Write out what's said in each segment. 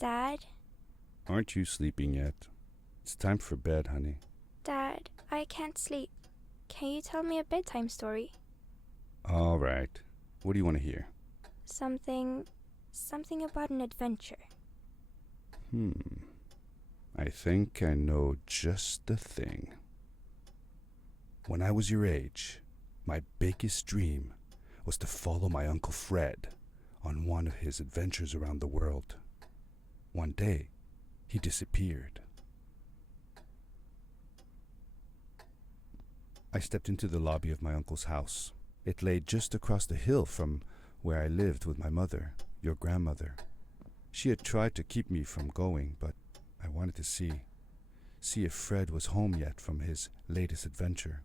Dad? Aren't you sleeping yet? It's time for bed, honey. Dad, I can't sleep. Can you tell me a bedtime story? All right. What do you want to hear? Something about an adventure. I think I know just the thing. When I was your age, my biggest dream was to follow my Uncle Fred on one of his adventures around the world. One day, he disappeared. I stepped into the lobby of my uncle's house. It lay just across the hill from where I lived with my mother, your grandmother. She had tried to keep me from going, but I wanted to see if Fred was home yet from his latest adventure.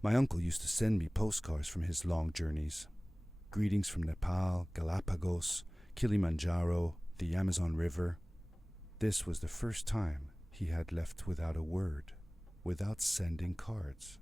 My uncle used to send me postcards from his long journeys. Greetings from Nepal, Galapagos, Kilimanjaro, the Amazon River. This was the first time he had left without a word, without sending cards.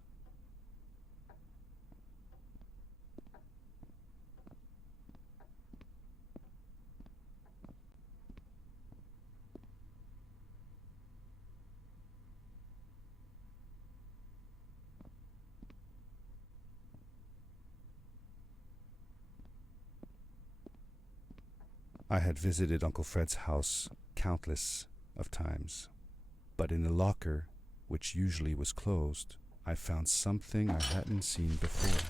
I had visited Uncle Fred's house countless of times, but in the locker, which usually was closed, I found something I hadn't seen before.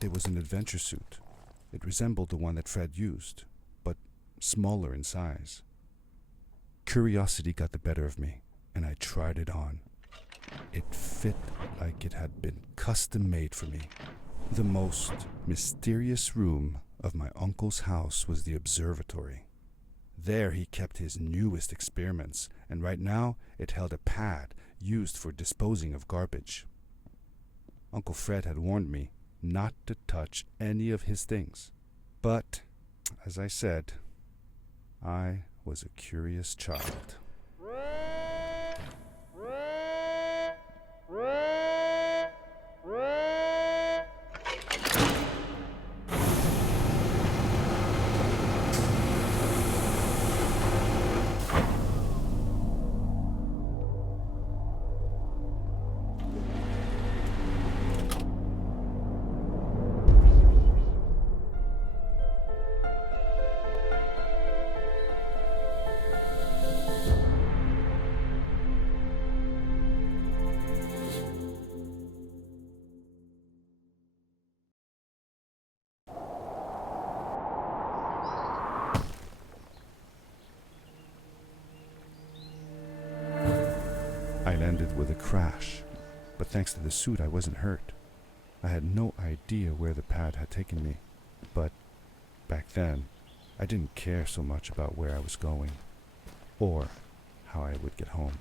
It was an adventure suit. It resembled the one that Fred used, but smaller in size. Curiosity got the better of me, and I tried it on. It fit like it had been custom made for me. The most mysterious room of my uncle's house was the observatory. There he kept his newest experiments, and right now it held a pad used for disposing of garbage. Uncle Fred had warned me not to touch any of his things. But, as I said, I was a curious child. I landed with a crash, but thanks to the suit I wasn't hurt. I had no idea where the pad had taken me, but back then I didn't care so much about where I was going, or how I would get home.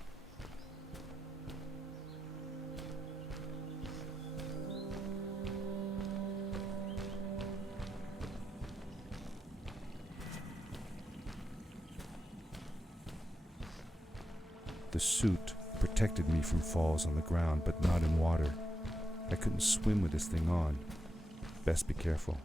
The suit protected me from falls on the ground, but not in water. I couldn't swim with this thing on. Best be careful.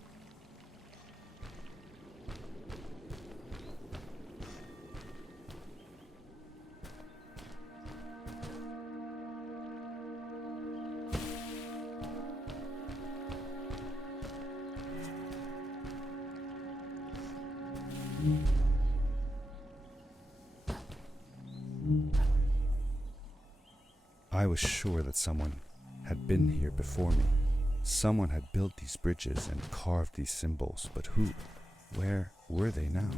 I was sure that someone had been here before me. Someone had built these bridges and carved these symbols, but who? Where were they now?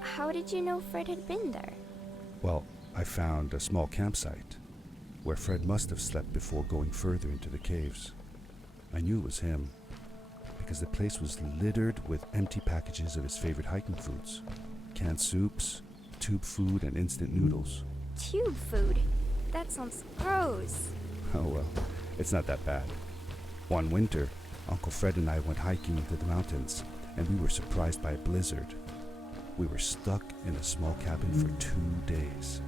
How did you know Fred had been there? Well, I found a small campsite where Fred must have slept before going further into the caves. I knew it was him because the place was littered with empty packages of his favorite hiking foods. Canned soups, tube food, and instant noodles. Tube food? That sounds gross. Oh well, it's not that bad. One winter, Uncle Fred and I went hiking into the mountains, and we were surprised by a blizzard. We were stuck in a small cabin for 2 days,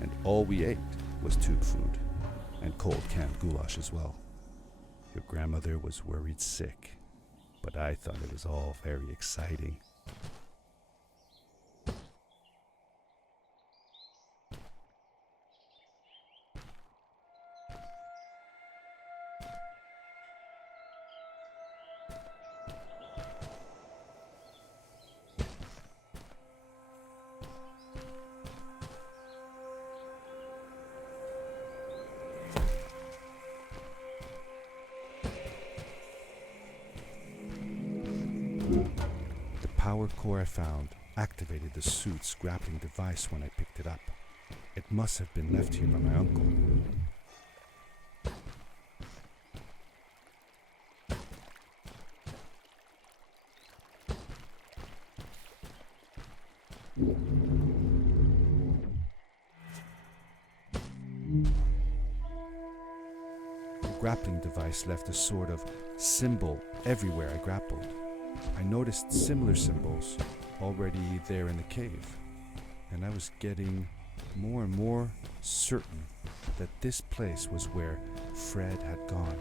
and all we ate was tube food, and cold canned goulash as well. Your grandmother was worried sick, but I thought it was all very exciting. The power core I found activated the suit's grappling device when I picked it up. It must have been left here by my uncle. The grappling device left a sort of symbol everywhere I grappled. I noticed similar symbols already there in the cave, and I was getting more and more certain that this place was where Fred had gone.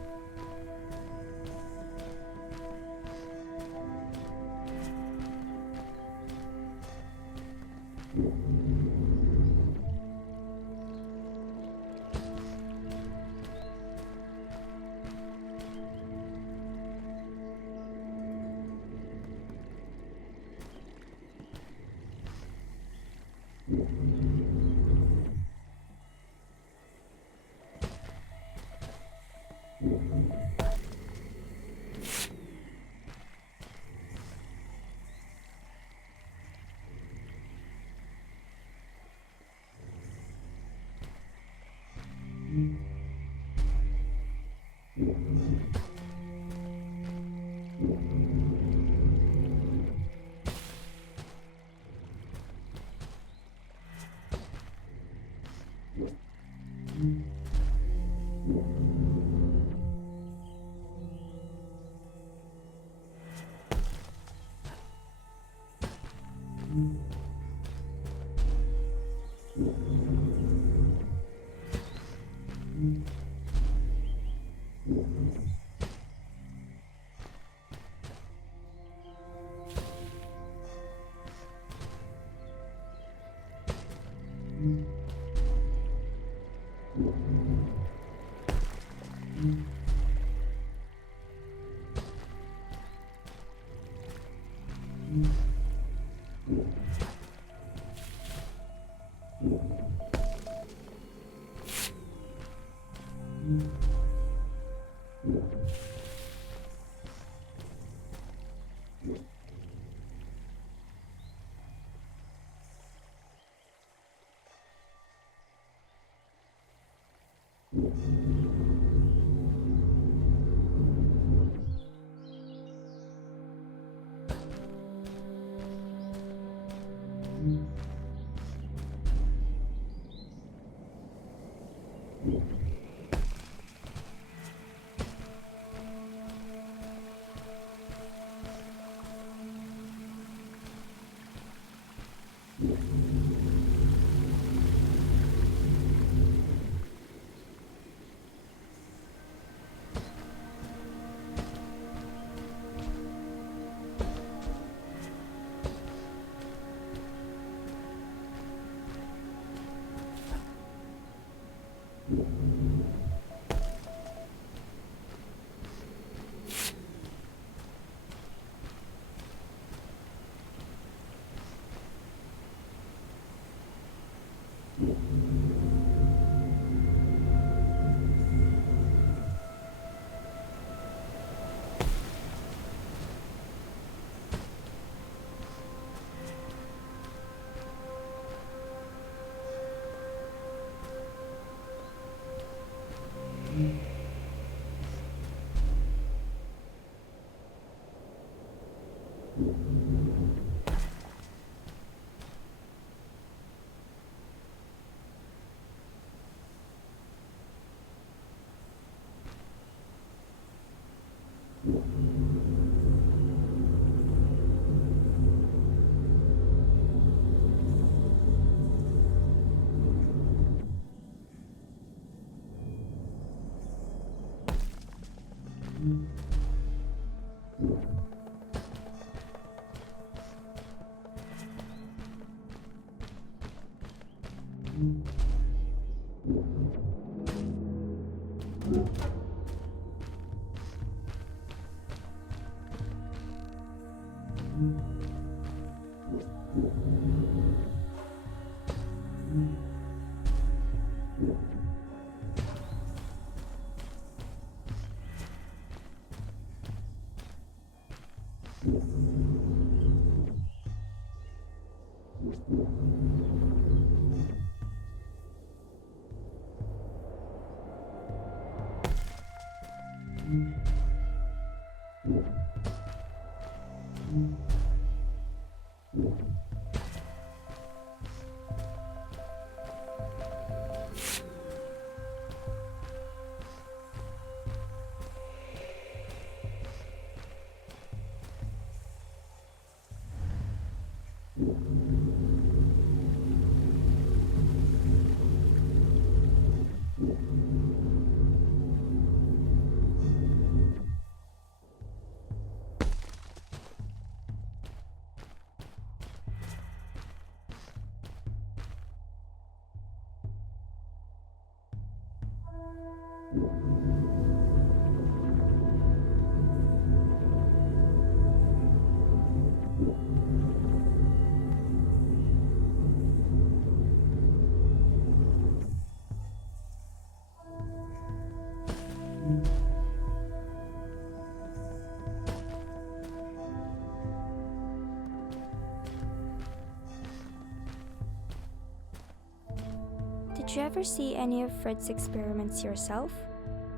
Did you ever see any of Fred's experiments yourself?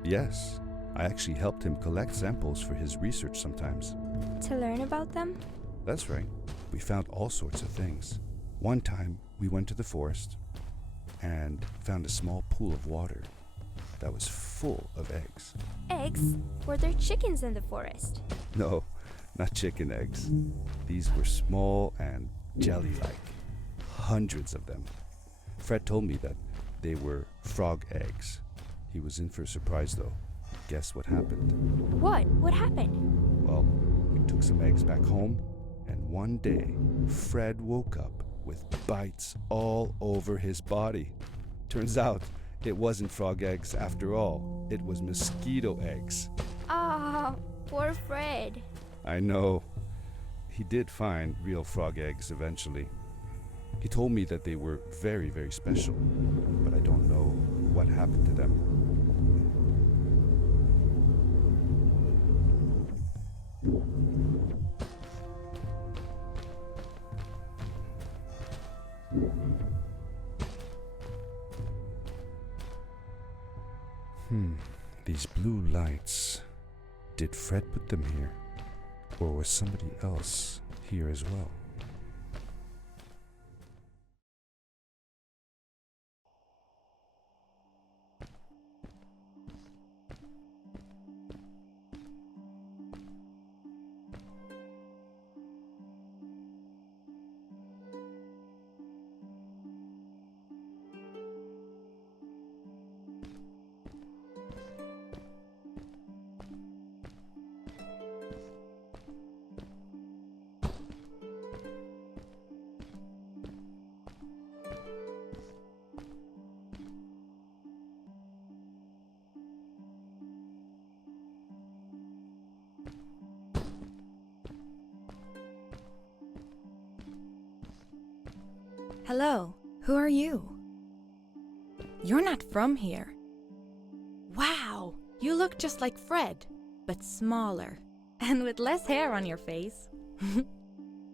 Yes, I actually helped him collect samples for his research sometimes. To learn about them? That's right. We found all sorts of things. One time, we went to the forest and found a small pool of water that was full of eggs. Eggs? Were there chickens in the forest? No, not chicken eggs. These were small and jelly-like. Hundreds of them. Fred told me that they were frog eggs. He was in for a surprise though. Guess what happened? What? What happened? Well, we took some eggs back home, and one day, Fred woke up with bites all over his body. Turns out, it wasn't frog eggs after all. It was mosquito eggs. Ah, poor Fred. I know. He did find real frog eggs eventually. He told me that they were very, very special, but I don't know what happened to them. These blue lights. Did Fred put them here? Or was somebody else here as well? Hello, who are you? You're not from here. Wow, you look just like Fred, but smaller, and with less hair on your face.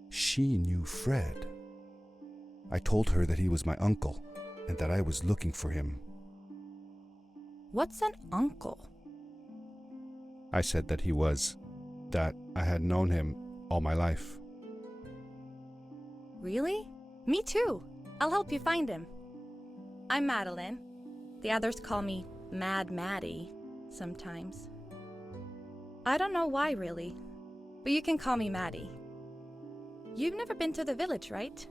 She knew Fred. I told her that he was my uncle and that I was looking for him. What's an uncle? I said that I had known him all my life. Really? Me too. I'll help you find him. I'm Madeline. The others call me Mad Maddie sometimes. I don't know why really, but you can call me Maddie. You've never been to the village, right?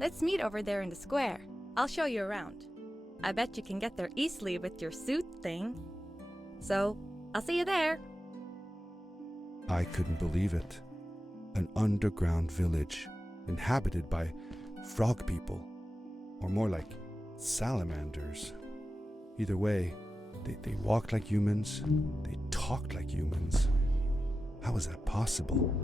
Let's meet over there in the square. I'll show you around. I bet you can get there easily with your suit thing. So, I'll see you there. I couldn't believe it. An underground village inhabited by frog people, or more like salamanders. Either way, they walked like humans, they talked like humans. How is that possible?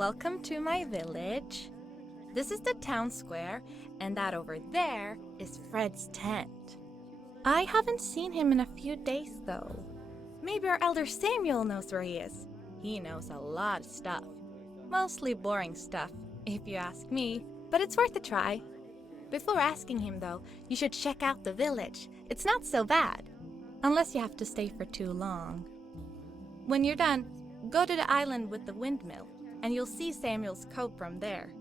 Welcome to my village. This is the town square, and that over there is Fred's tent. I haven't seen him in a few days, though. Maybe our elder Samuel knows where he is. He knows a lot of stuff. Mostly boring stuff, if you ask me, but it's worth a try. Before asking him, though, you should check out the village. It's not so bad, unless you have to stay for too long. When you're done, go to the island with the windmill, and you'll see Samuel's cove from there.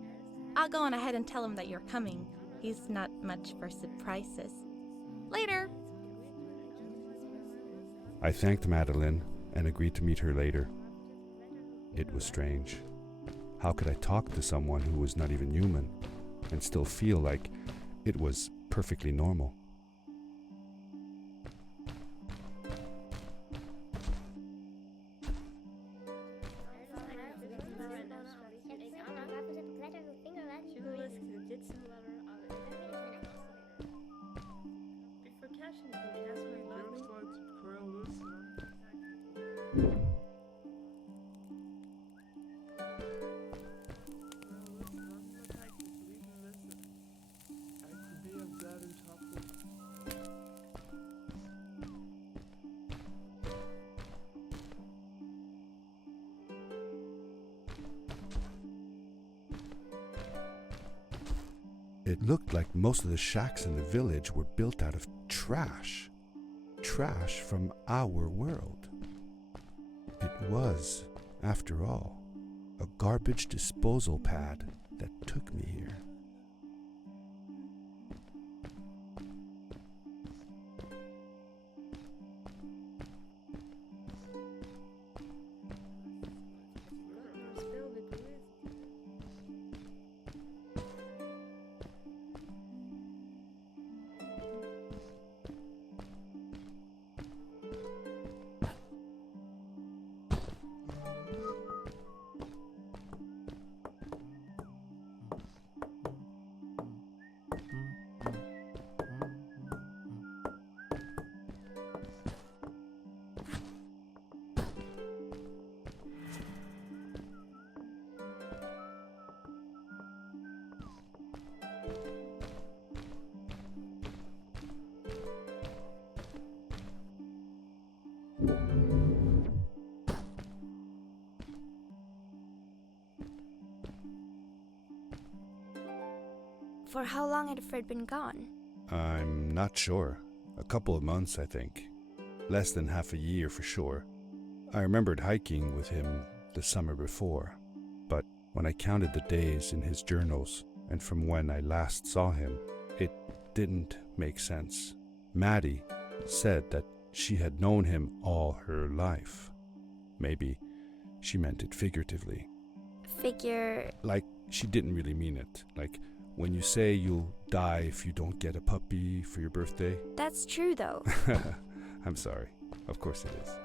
I'll go on ahead and tell him that you're coming. He's not much for surprises. Later! I thanked Madeline and agreed to meet her later. It was strange. How could I talk to someone who was not even human and still feel like it was perfectly normal? It looked like most of the shacks in the village were built out of trash. Trash from our world. It was, after all, a garbage disposal pad that took me here. For how long had Fred been gone? I'm not sure. A couple of months, I think. Less than half a year for sure. I remembered hiking with him the summer before, but when I counted the days in his journals and from when I last saw him, it didn't make sense. Maddie said that she had known him all her life. Maybe she meant it figuratively. Like she didn't really mean it. Like when you say you'll die if you don't get a puppy for your birthday. That's true, though. I'm sorry. Of course it is.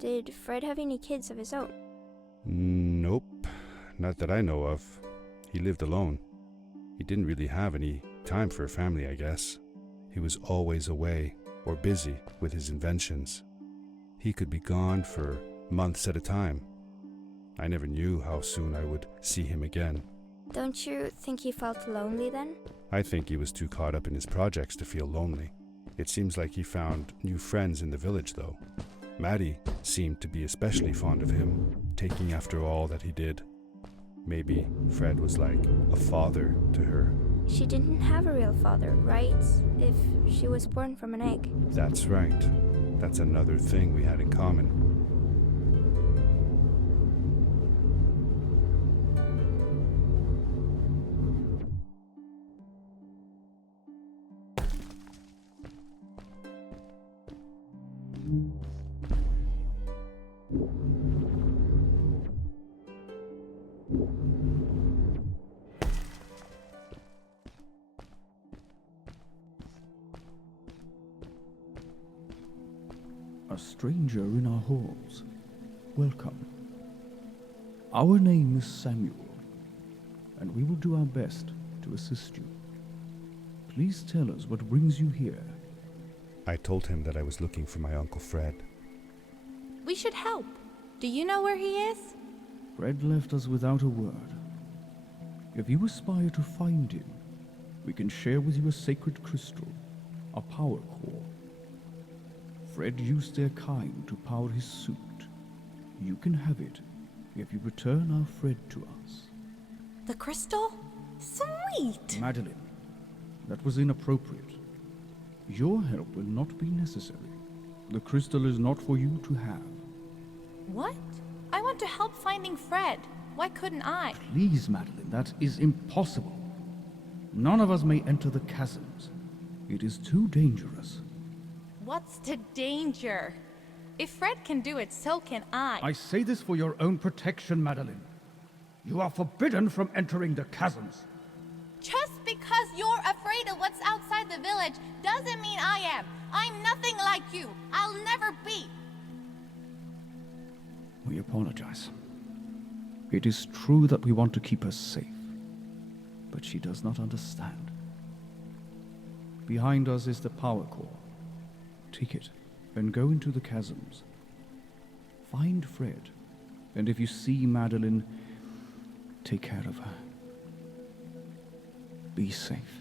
Did Fred have any kids of his own? Nope, not that I know of. He lived alone. He didn't really have any time for a family, I guess. He was always away or busy with his inventions. He could be gone for months at a time. I never knew how soon I would see him again. Don't you think he felt lonely then? I think he was too caught up in his projects to feel lonely. It seems like he found new friends in the village, though. Maddie seemed to be especially fond of him, taking after all that he did. Maybe Fred was like a father to her. She didn't have a real father, right? If she was born from an egg. That's right. That's another thing we had in common. A stranger in our halls. Welcome. Our name is Samuel, and we will do our best to assist you. Please tell us what brings you here. I told him that I was looking for my Uncle Fred. We should help. Do you know where he is? Fred left us without a word. If you aspire to find him, we can share with you a sacred crystal, a power core. Fred used their kind to power his suit. You can have it if you return our Fred to us. The crystal? Sweet! Madeline, that was inappropriate. Your help will not be necessary. The crystal is not for you to have. What? I want to help finding Fred. Why couldn't I? Please, Madeline, that is impossible. None of us may enter the chasms. It is too dangerous. What's the danger? If Fred can do it, so can I. I say this for your own protection, Madeline. You are forbidden from entering the chasms. Just because you're afraid of what's outside the village doesn't mean I am. I'm nothing like you. I'll never be. We apologize. It is true that we want to keep her safe, but she does not understand. Behind us is the power core. Take it and go into the chasms. Find Fred, and if you see Madeline, take care of her. Be safe.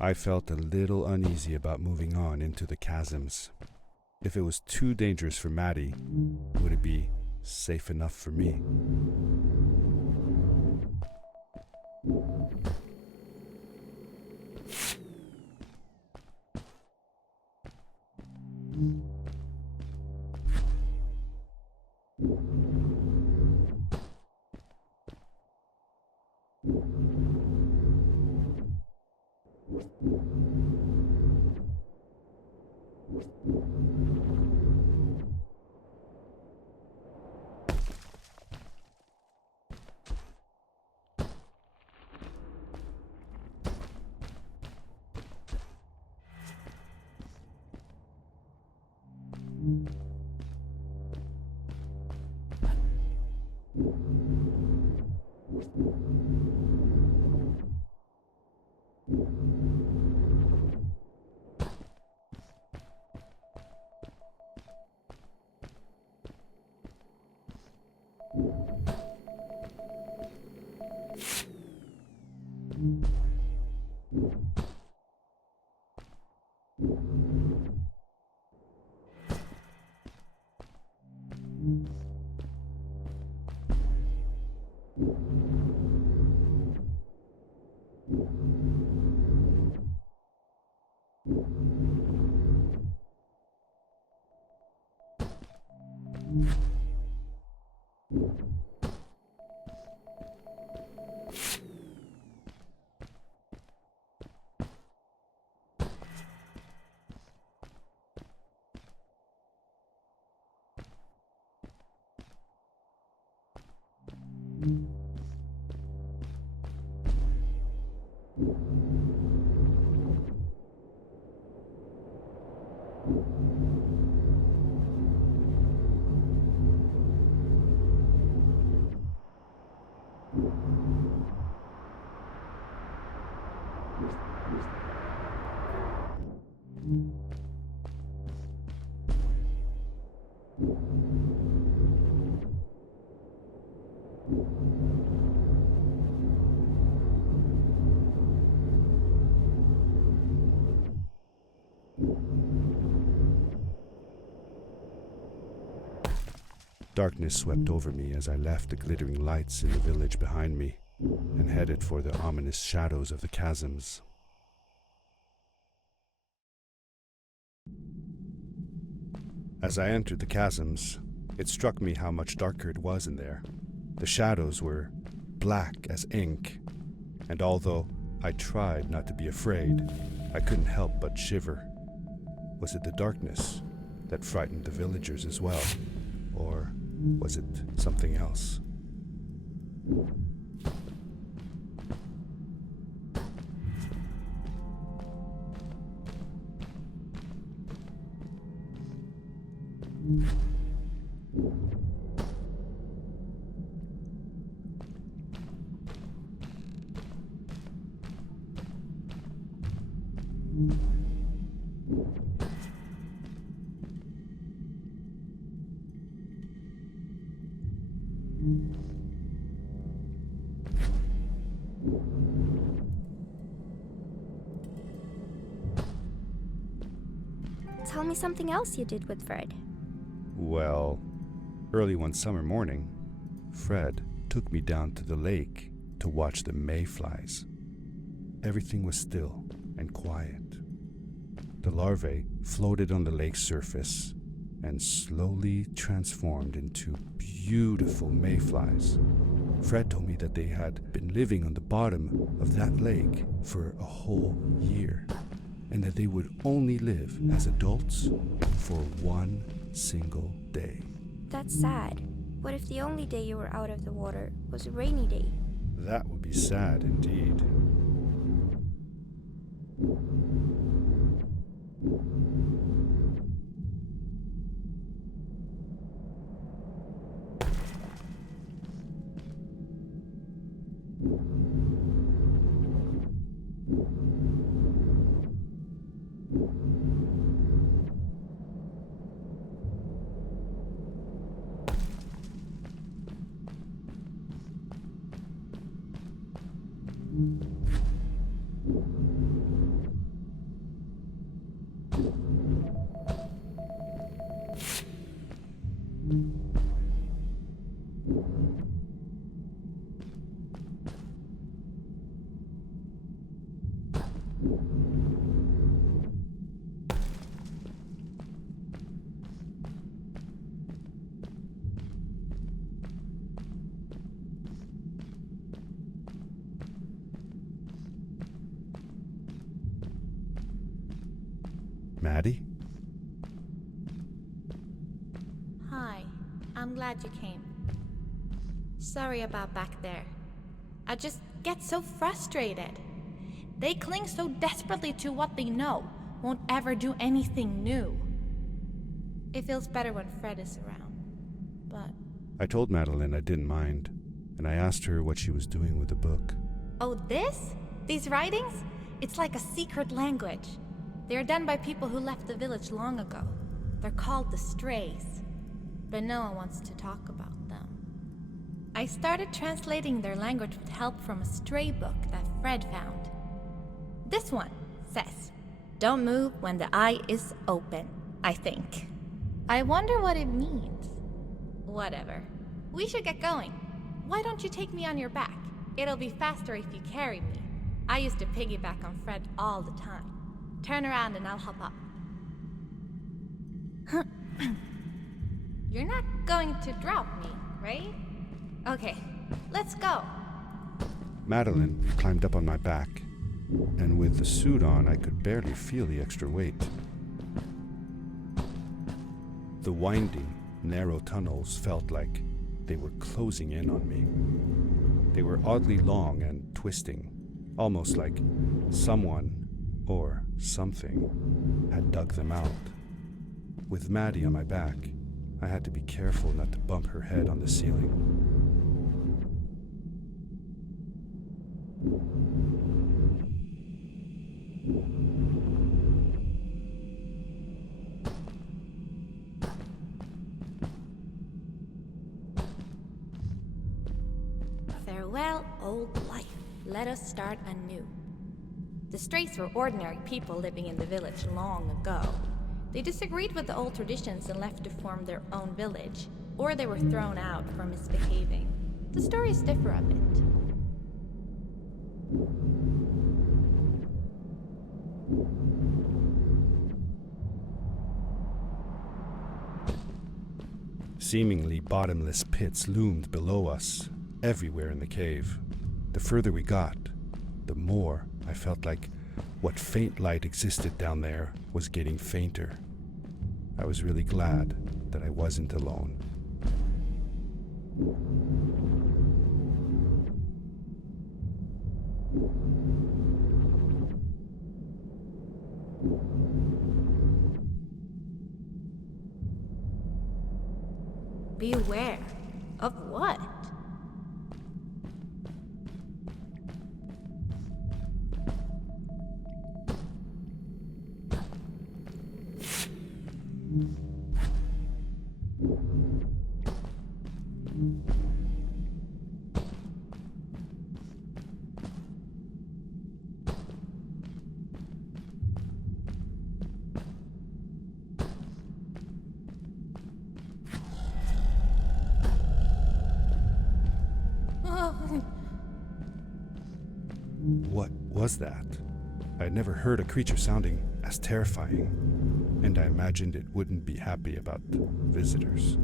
I felt a little uneasy about moving on into the chasms. If it was too dangerous for Maddie, would it be safe enough for me? Darkness swept over me as I left the glittering lights in the village behind me and headed for the ominous shadows of the chasms. As I entered the chasms, it struck me how much darker it was in there. The shadows were black as ink, and although I tried not to be afraid, I couldn't help but shiver. Was it the darkness that frightened the villagers as well, or was it something else? Tell me something else you did with Fred. Well, early one summer morning, Fred took me down to the lake to watch the mayflies. Everything was still and quiet. The larvae floated on the lake's surface and slowly transformed into beautiful mayflies. Fred told me that they had been living on the bottom of that lake for a whole year, and that they would only live as adults for one single day. That's sad. What if the only day you were out of the water was a rainy day? That would be sad indeed. Maddie? Hi, I'm glad you came. Sorry about back there. I just get so frustrated. They cling so desperately to what they know, won't ever do anything new. It feels better when Fred is around, but... I told Madeline I didn't mind, and I asked her what she was doing with the book. Oh, this? These writings? It's like a secret language. They are done by people who left the village long ago. They're called the Strays, but no one wants to talk about them. I started translating their language with help from a stray book that Fred found. This one says, "Don't move when the eye is open," I think. I wonder what it means. Whatever. We should get going. Why don't you take me on your back? It'll be faster if you carry me. I used to piggyback on Fred all the time. Turn around and I'll hop up. You're not going to drop me, right? Okay, let's go. Madeline climbed up on my back, and with the suit on, I could barely feel the extra weight. The winding, narrow tunnels felt like they were closing in on me. They were oddly long and twisting, almost like someone or something had dug them out. With Maddie on my back, I had to be careful not to bump her head on the ceiling. old life. Let us start anew. The Straits were ordinary people living in the village long ago. They disagreed with the old traditions and left to form their own village, or they were thrown out for misbehaving. The stories differ a bit. Seemingly bottomless pits loomed below us, everywhere in the cave. The further we got, the more I felt like what faint light existed down there was getting fainter. I was really glad that I wasn't alone. Beware of what? What was that? I had never heard a creature sounding as terrifying, and I imagined it wouldn't be happy about visitors.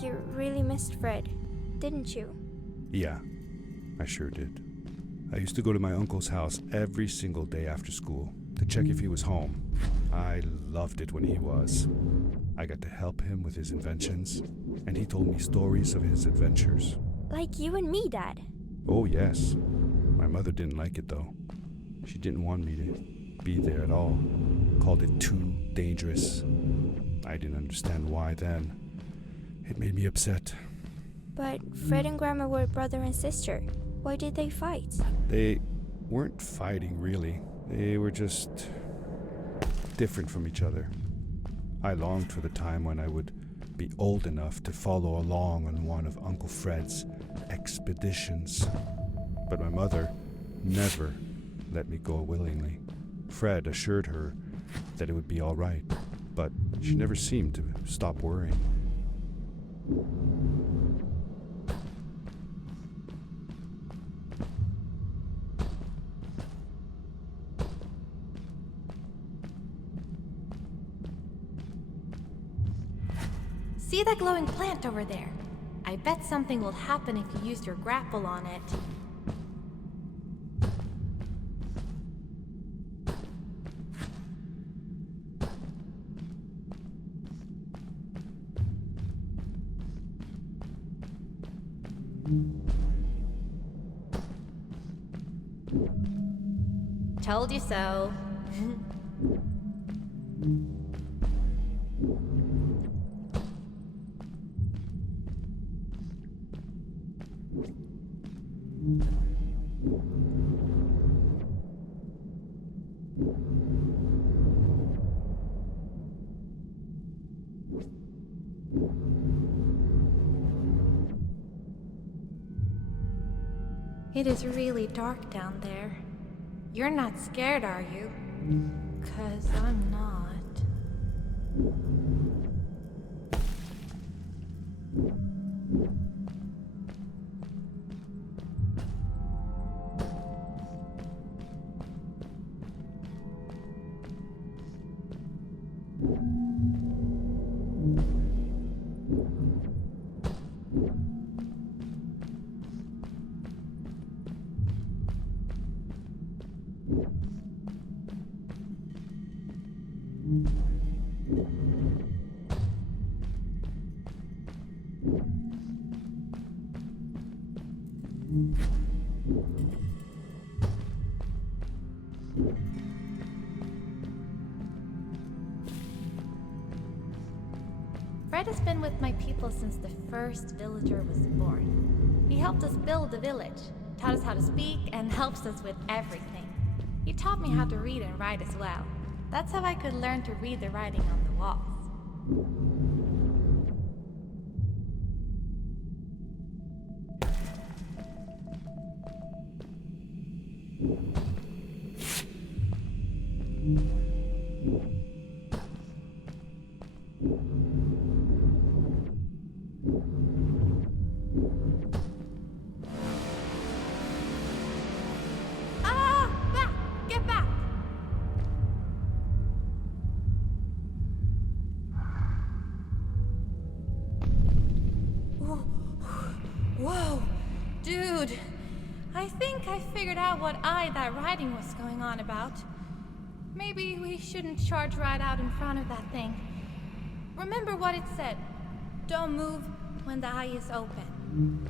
You really missed Fred, didn't you? Yeah, I sure did. I used to go to my uncle's house every single day after school to check if he was home. I loved it when he was. I got to help him with his inventions, and he told me stories of his adventures. Like you and me, Dad. Oh, yes. My mother didn't like it, though. She didn't want me to be there at all. Called it too dangerous. I didn't understand why then. It made me upset. But Fred and Grandma were brother and sister. Why did they fight? They weren't fighting, really. They were just different from each other. I longed for the time when I would be old enough to follow along on one of Uncle Fred's expeditions. But my mother never let me go willingly. Fred assured her that it would be all right, but she never seemed to stop worrying. See that glowing plant over there? I bet something will happen if you use your grapple on it. Told you so. It is really dark down there. You're not scared, are you? 'Cause I'm not. Fred has been with my people since the first villager was born. He helped us build the village, taught us how to speak, and helps us with everything. He taught me how to read and write as well. That's how I could learn to read the writing on the walls. Back! Get back! Whoa, dude. I think I figured out what that writing was going on about. Maybe we shouldn't charge right out in front of that thing. Remember what it said. Don't move when the eye is open.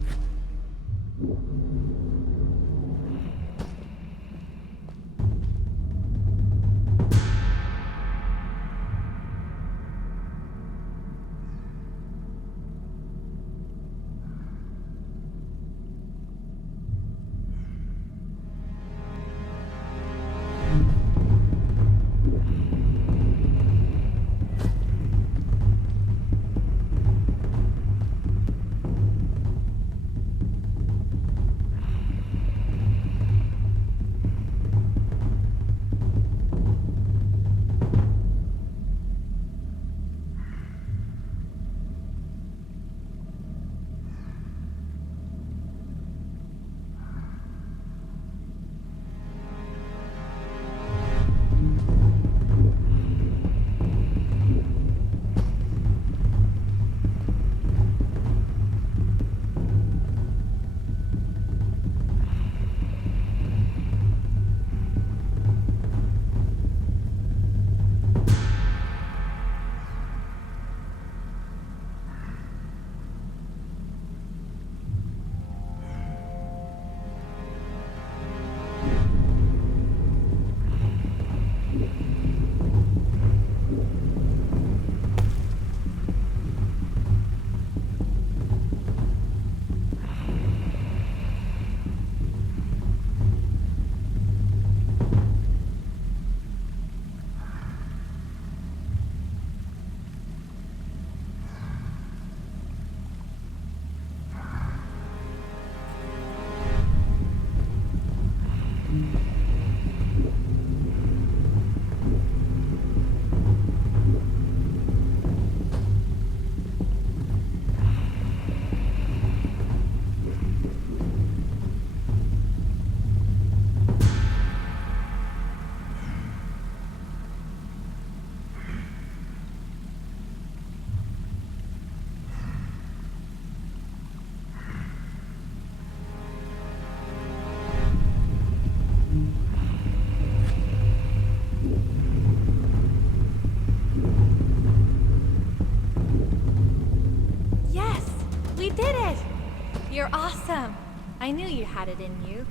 You're awesome. I knew you had it in you.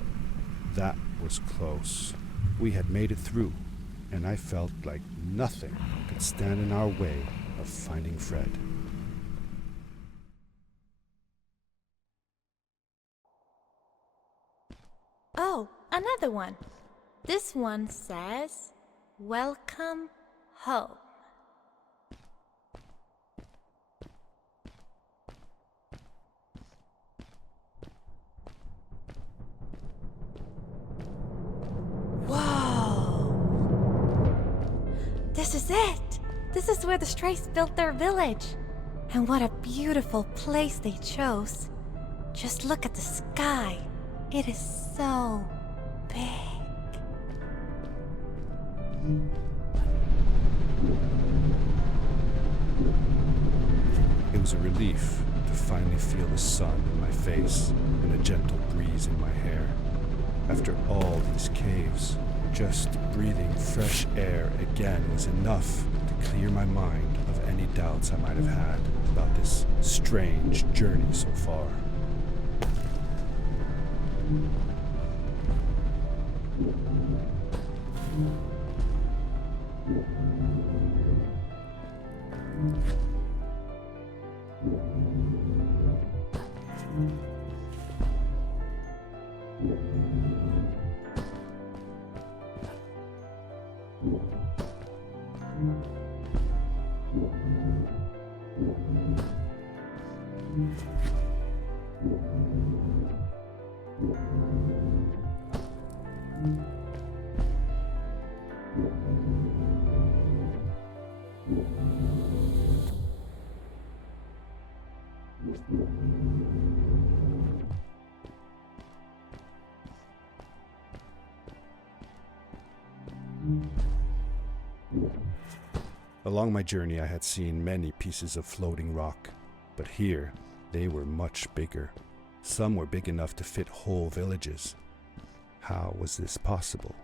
That was close. We had made it through, and I felt like nothing could stand in our way of finding Fred. Oh, another one. This one says, "Welcome home." Whoa! This is it! This is where the Strays built their village. And what a beautiful place they chose. Just look at the sky. It is so big. It was a relief to finally feel the sun in my face and a gentle breeze in my hair. After all these caves, just breathing fresh air again was enough to clear my mind of any doubts I might have had about this strange journey so far. Along my journey, I had seen many pieces of floating rock, but here they were much bigger. Some were big enough to fit whole villages. How was this possible?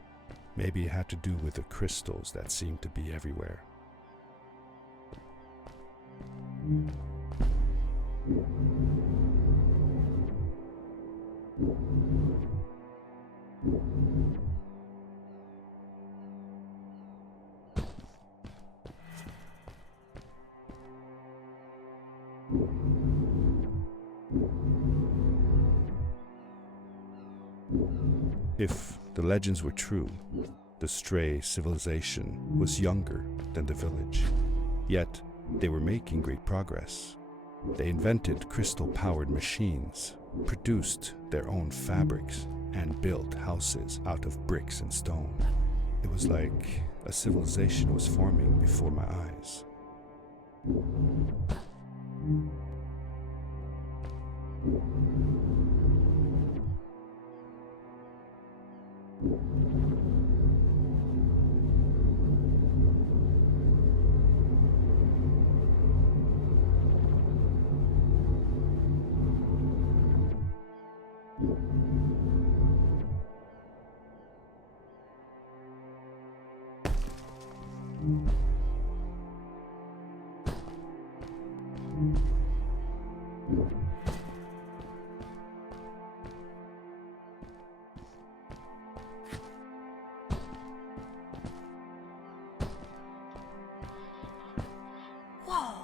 Maybe it had to do with the crystals that seemed to be everywhere. If the legends were true, the stray civilization was younger than the village. Yet, they were making great progress. They invented crystal-powered machines, produced their own fabrics, and built houses out of bricks and stone. It was like a civilization was forming before my eyes. Whoa!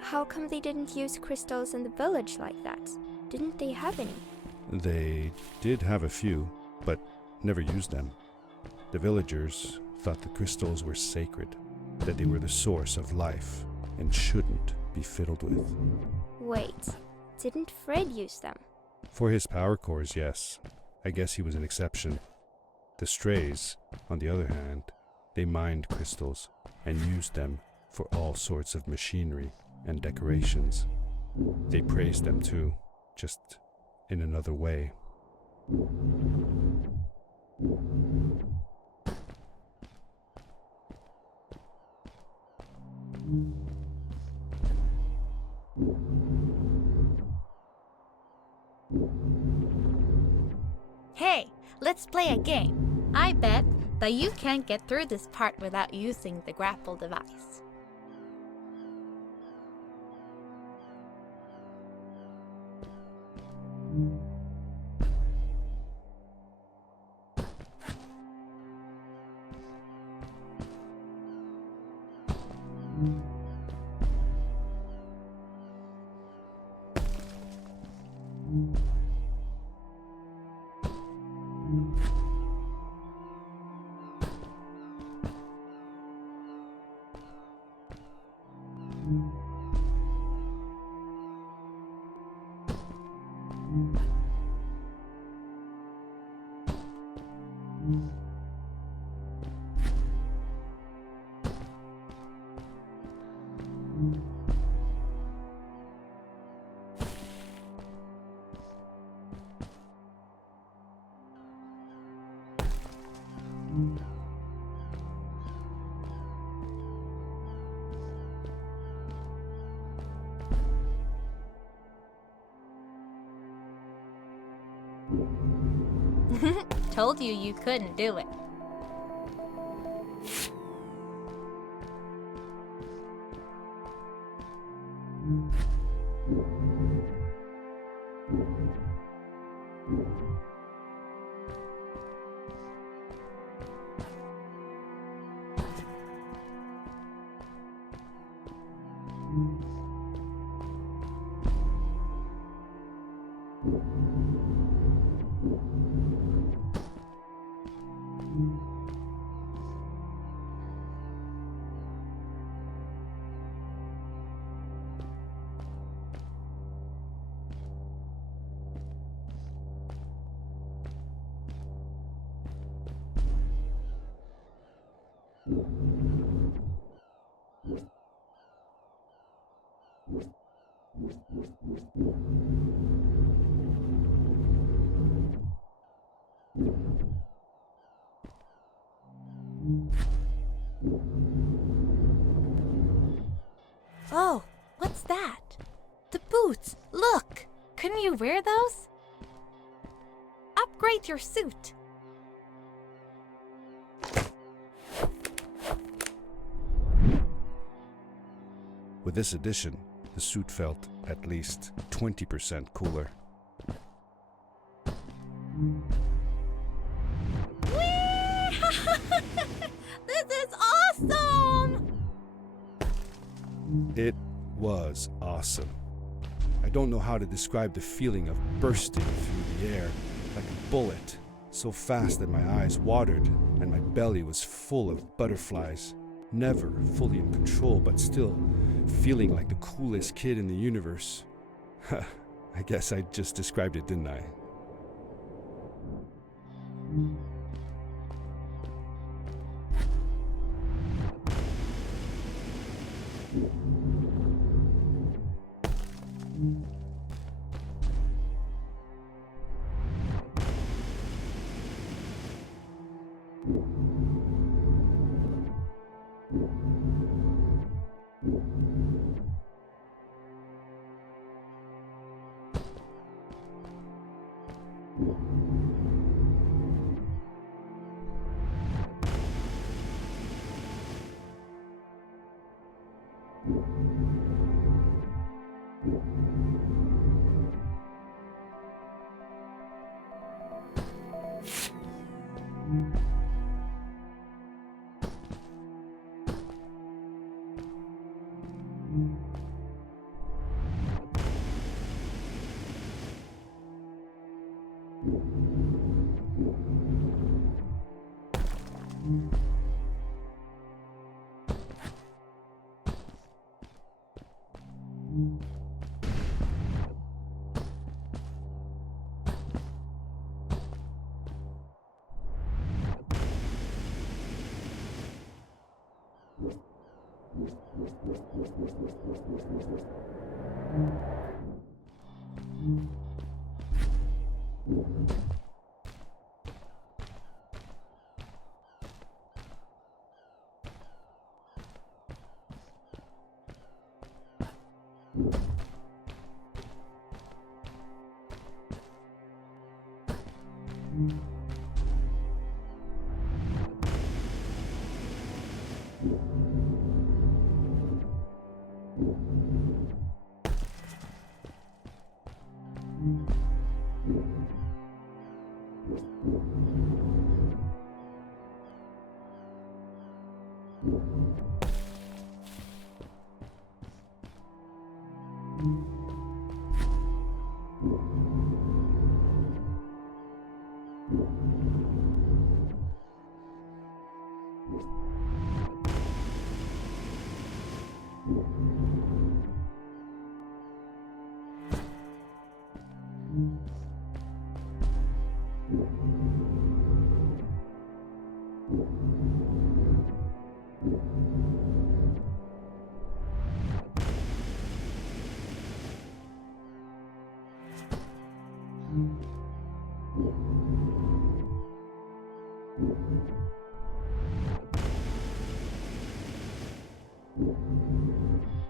How come they didn't use crystals in the village like that? Didn't they have any? They did have a few, but never used them. The villagers thought the crystals were sacred, that they were the source of life and shouldn't be fiddled with. Wait, didn't Fred use them? For his power cores, yes. I guess he was an exception. The strays, on the other hand, they mined crystals and used them for all sorts of machinery and decorations. They praised them too, just in another way. Hey, let's play a game. I bet that you can't get through this part without using the grapple device. Told you you couldn't do it. Oh, what's that? The boots! Look! Couldn't you wear those? Upgrade your suit! With this addition, the suit felt at least 20% cooler. This is awesome! It was awesome. I don't know how to describe the feeling of bursting through the air like a bullet, so fast that my eyes watered and my belly was full of butterflies. Never fully in control, but still feeling like the coolest kid in the universe. I guess I just described it, didn't I?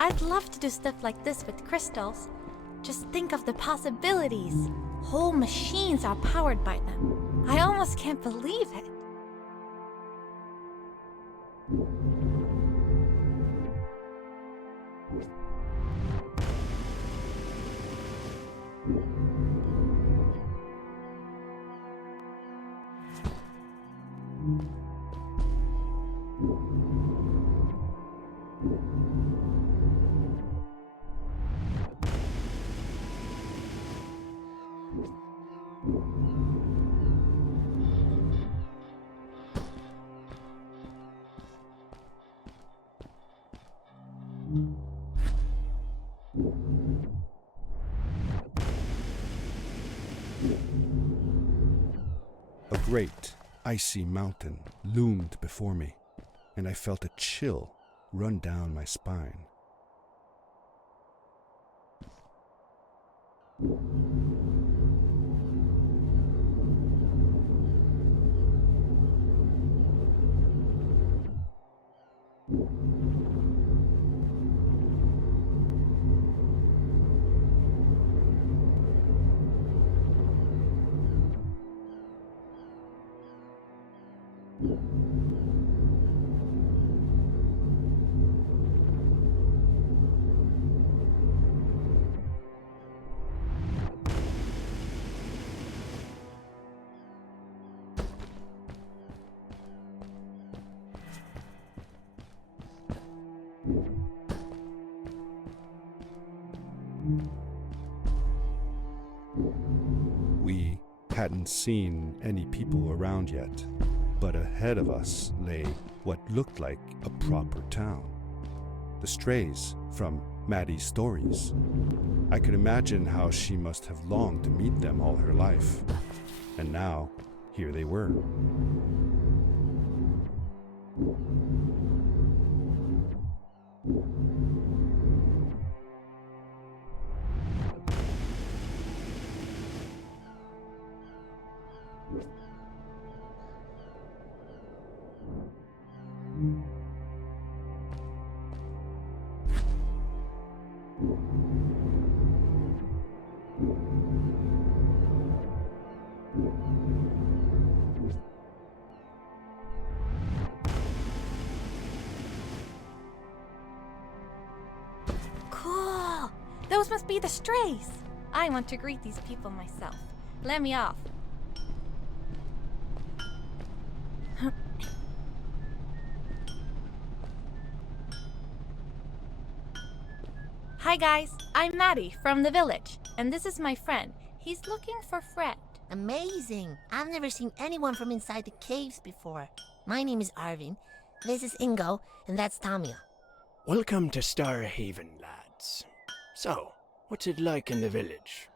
I'd love to do stuff like this with crystals. Just think of the possibilities. Whole machines are powered by them. I almost can't believe it. great, icy mountain loomed before me, and I felt a chill run down my spine. We hadn't seen any people around yet, but ahead of us lay what looked like a proper town. The strays from Maddie's stories. I could imagine how she must have longed to meet them all her life. And now, here they were. Cool! Those must be the strays. I want to greet these people myself. Let me off. Hi guys, I'm Maddie from the village, and this is my friend. He's looking for Fred. Amazing! I've never seen anyone from inside the caves before. My name is Arvin, this is Ingo, and that's Tamia. Welcome to Starhaven, lads. So, what's it like in the village?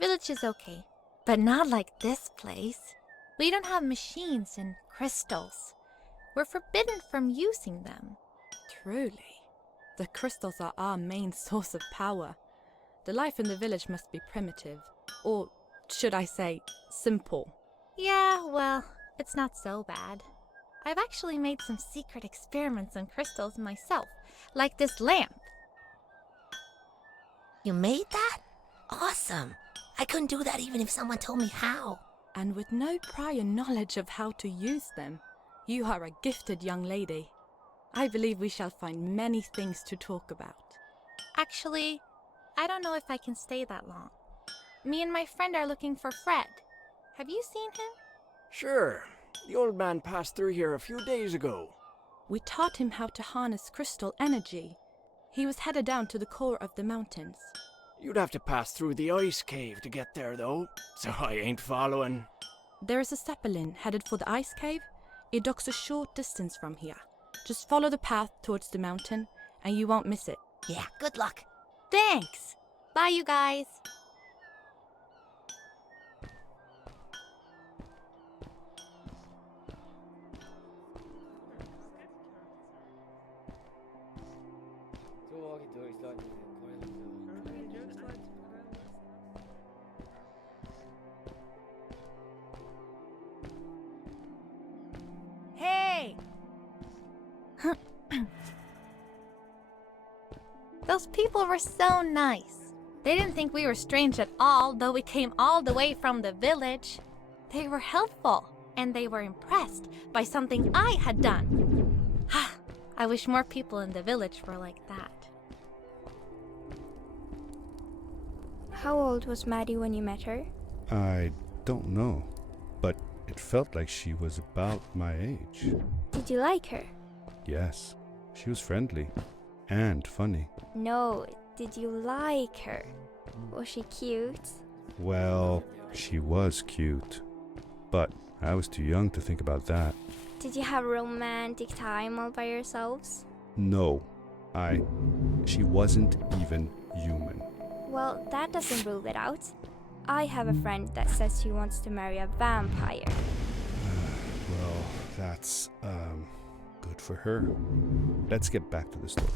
Village is okay, but not like this place. We don't have machines and crystals. We're forbidden from using them. Truly. The crystals are our main source of power. The life in the village must be primitive. Or, should I say, simple. Yeah, well, it's not so bad. I've actually made some secret experiments on crystals myself, like this lamp. You made that? Awesome! I couldn't do that even if someone told me how. And with no prior knowledge of how to use them, you are a gifted young lady. I believe we shall find many things to talk about. Actually, I don't know if I can stay that long. Me and my friend are looking for Fred. Have you seen him? Sure. The old man passed through here a few days ago. We taught him how to harness crystal energy. He was headed down to the core of the mountains. You'd have to pass through the ice cave to get there, though, so I ain't following. There is a zeppelin headed for the ice cave. It docks a short distance from here. Just follow the path towards the mountain, and you won't miss it. Yeah, good luck. Thanks! Bye, you guys! Hey! Those people were so nice. They didn't think we were strange at all, though we came all the way from the village. They were helpful, and they were impressed by something I had done. I wish more people in the village were like that. How old was Maddie when you met her? I don't know, but it felt like she was about my age. Did you like her? Yes, she was friendly and funny. No, did you like her? Was she cute? Well, she was cute, but I was too young to think about that. Did you have a romantic time all by yourselves? No, she wasn't even human. Well, that doesn't rule it out. I have a friend that says she wants to marry a vampire. That's, good for her. Let's get back to the story.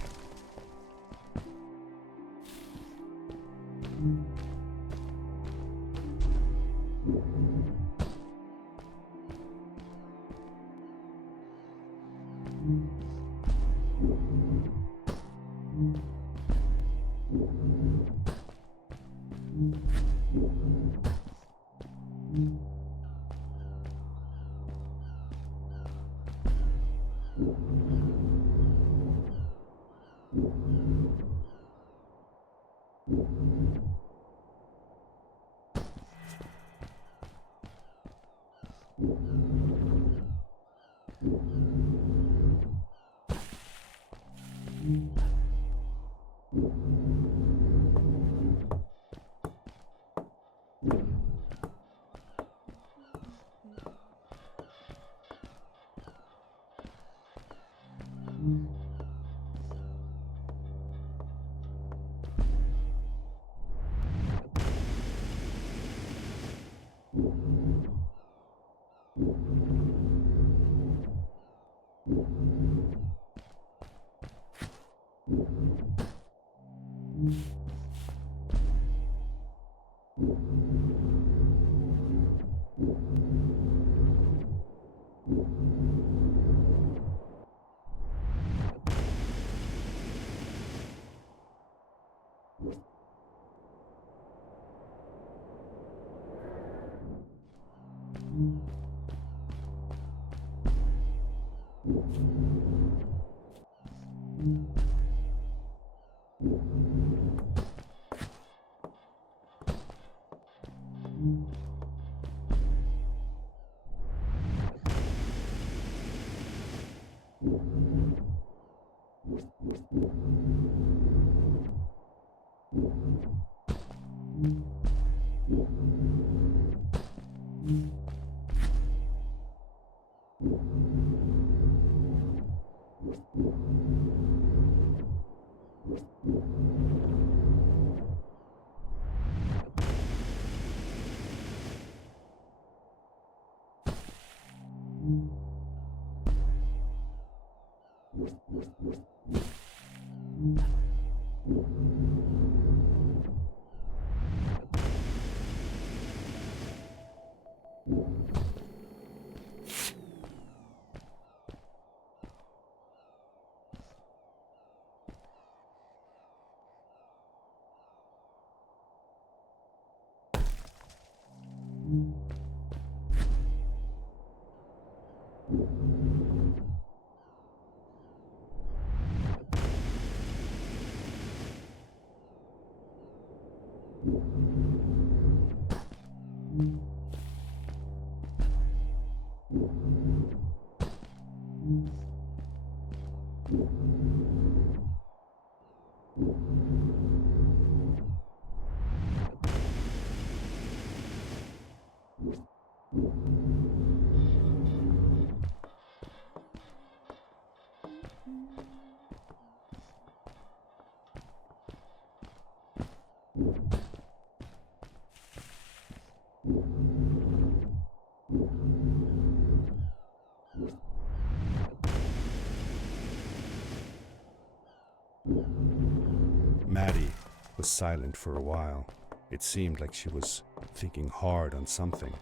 Maddie was silent for a while. It seemed like she was thinking hard on something.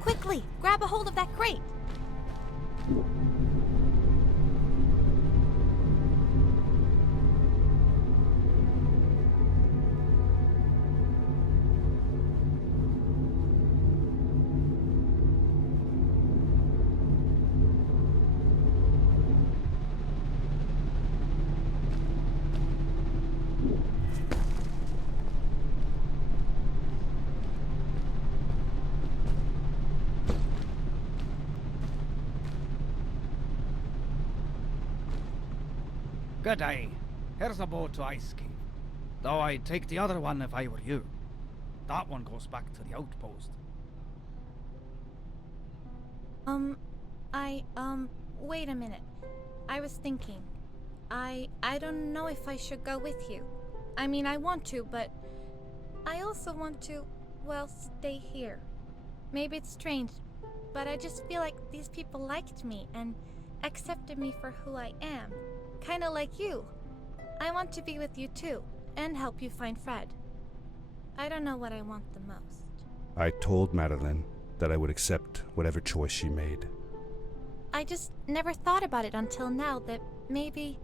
Quickly, grab a hold of that crate. Good day. Here's a boat to Ice Cave. Though I'd take the other one if I were you. That one goes back to the outpost. Wait a minute. I was thinking. I don't know if I should go with you. I mean, I want to, but I also want to, well, stay here. Maybe it's strange, but I just feel like these people liked me and accepted me for who I am. Kinda like you. I want to be with you too, and help you find Fred. I don't know what I want the most. I told Madeline that I would accept whatever choice she made. I just never thought about it until now that maybe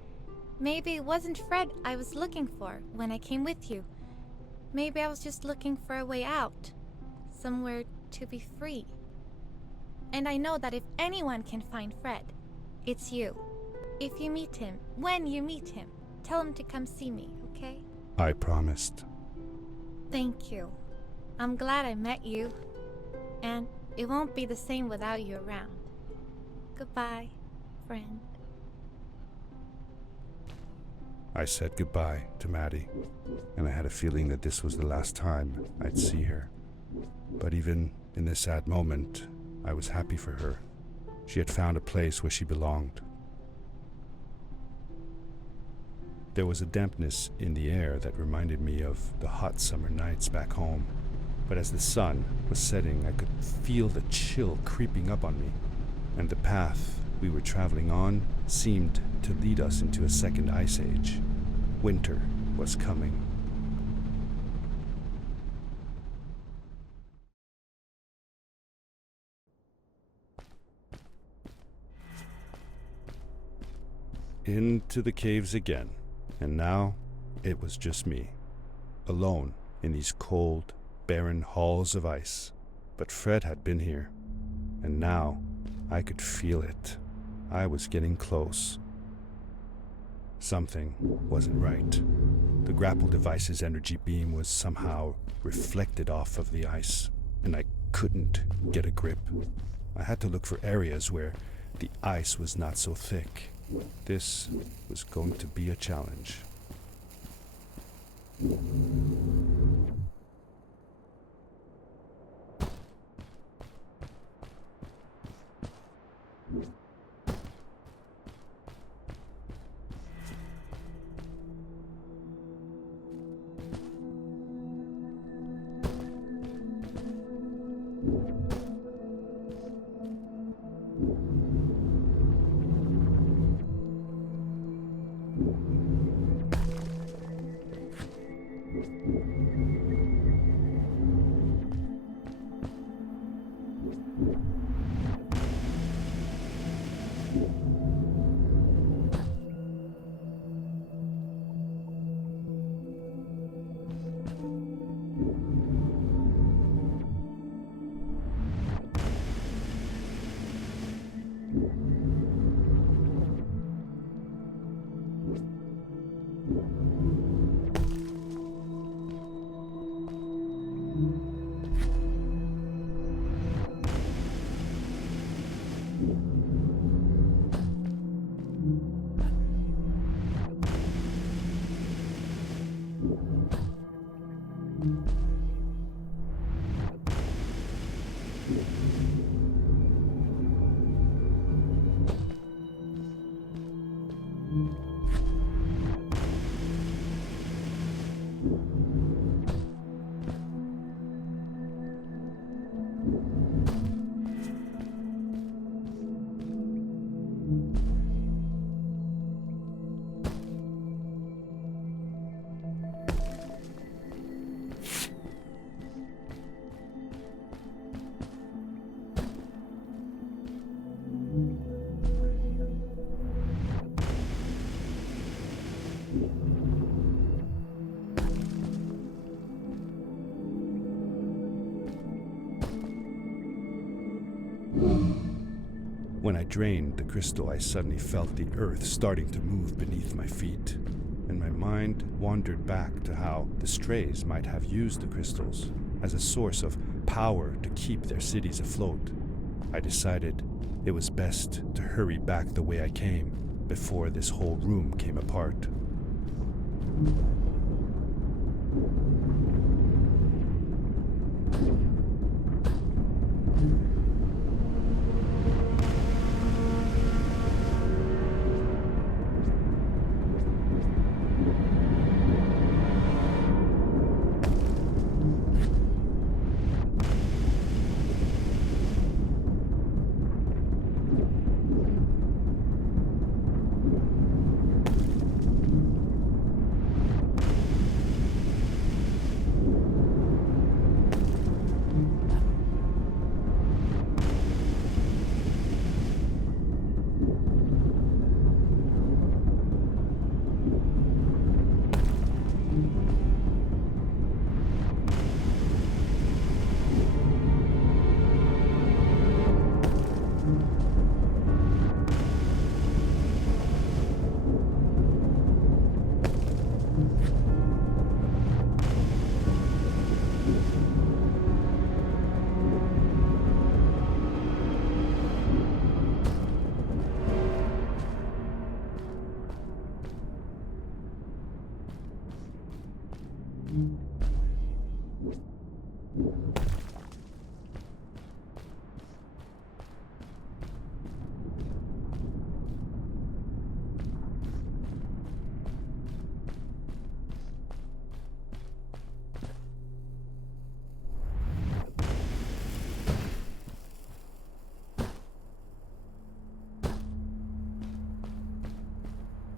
it wasn't Fred I was looking for when I came with you. Maybe I was just looking for a way out. Somewhere to be free. And I know that if anyone can find Fred, it's you. If you meet him, when you meet him, tell him to come see me, okay? I promised. Thank you. I'm glad I met you. And it won't be the same without you around. Goodbye, friend. I said goodbye to Maddie, and I had a feeling that this was the last time I'd see her. But even in this sad moment, I was happy for her. She had found a place where she belonged. There was a dampness in the air that reminded me of the hot summer nights back home. But as the sun was setting, I could feel the chill creeping up on me, and the path we were traveling on seemed to lead us into a second ice age. Winter was coming. Into the caves again. And now, it was just me, alone in these cold, barren halls of ice. But Fred had been here, and now I could feel it. I was getting close. Something wasn't right. The grapple device's energy beam was somehow reflected off of the ice, and I couldn't get a grip. I had to look for areas where the ice was not so thick. This was going to be a challenge. When I drained the crystal, I suddenly felt the earth starting to move beneath my feet, and my mind wandered back to how the strays might have used the crystals as a source of power to keep their cities afloat. I decided it was best to hurry back the way I came before this whole room came apart.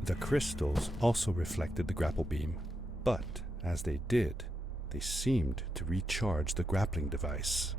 The crystals also reflected the grapple beam, but as they did, they seemed to recharge the grappling device.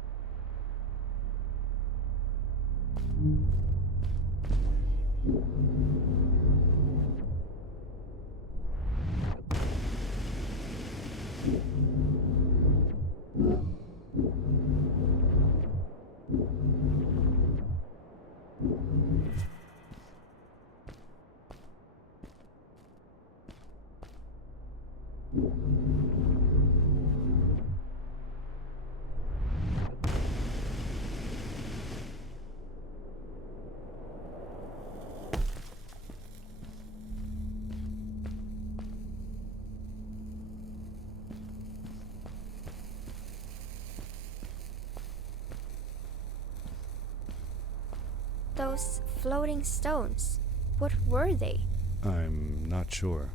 Those floating stones, what were they? I'm not sure.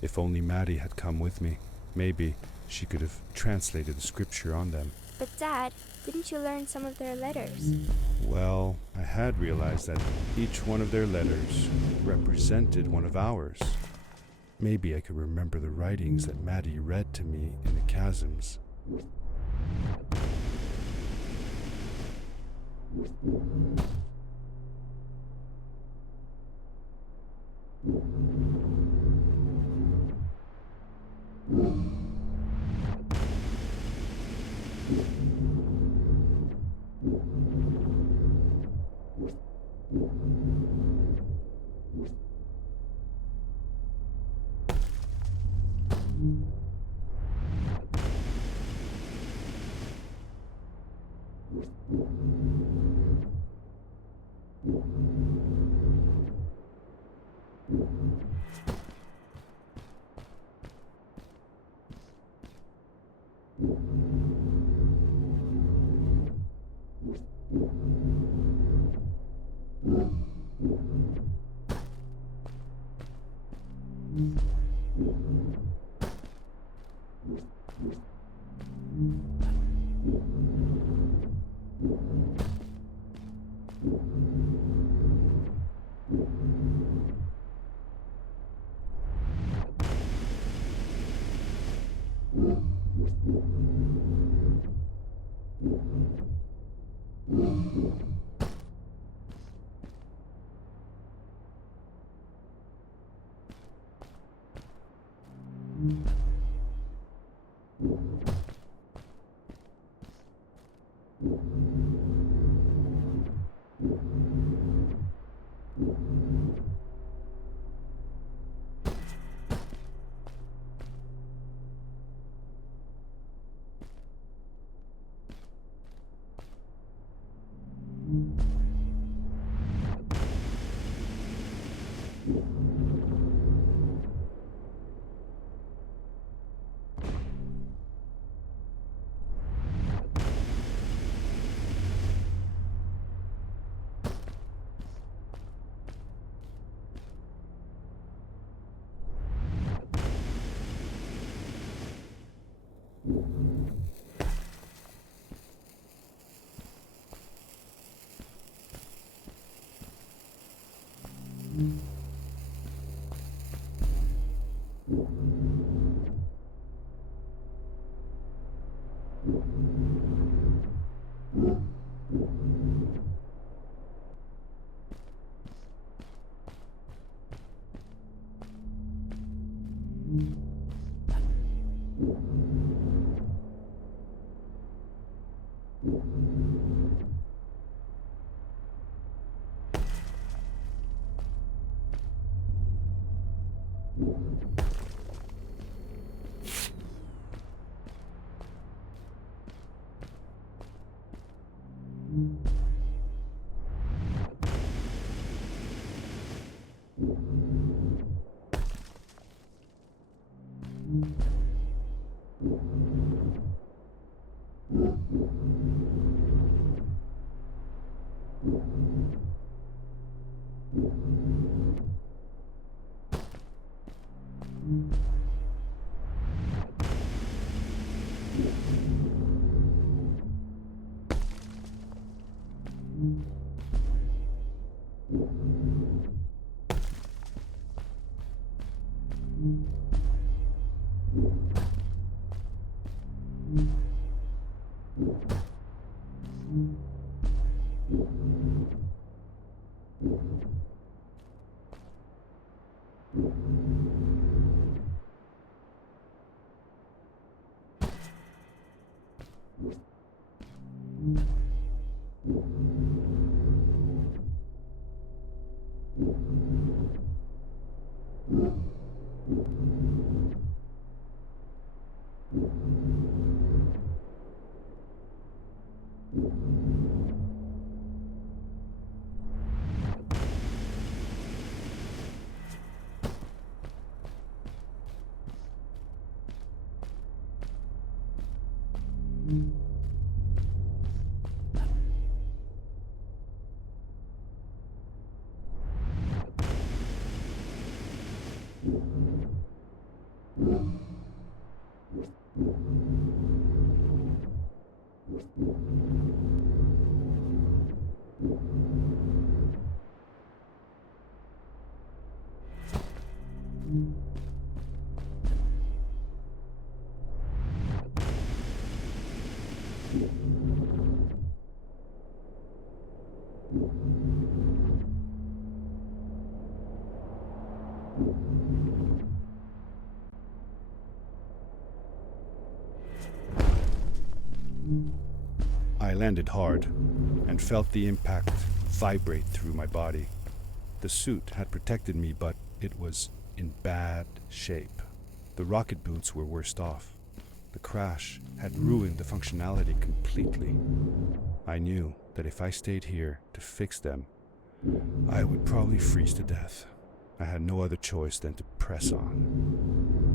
If only Maddie had come with me, maybe she could have translated the scripture on them. But Dad, didn't you learn some of their letters? Well, I had realized that each one of their letters represented one of ours. Maybe I could remember the writings that Maddie read to me in the chasms. I landed hard and felt the impact vibrate through my body. The suit had protected me, but it was in bad shape. The rocket boots were worst off. The crash had ruined the functionality completely. I knew that if I stayed here to fix them, I would probably freeze to death. I had no other choice than to press on.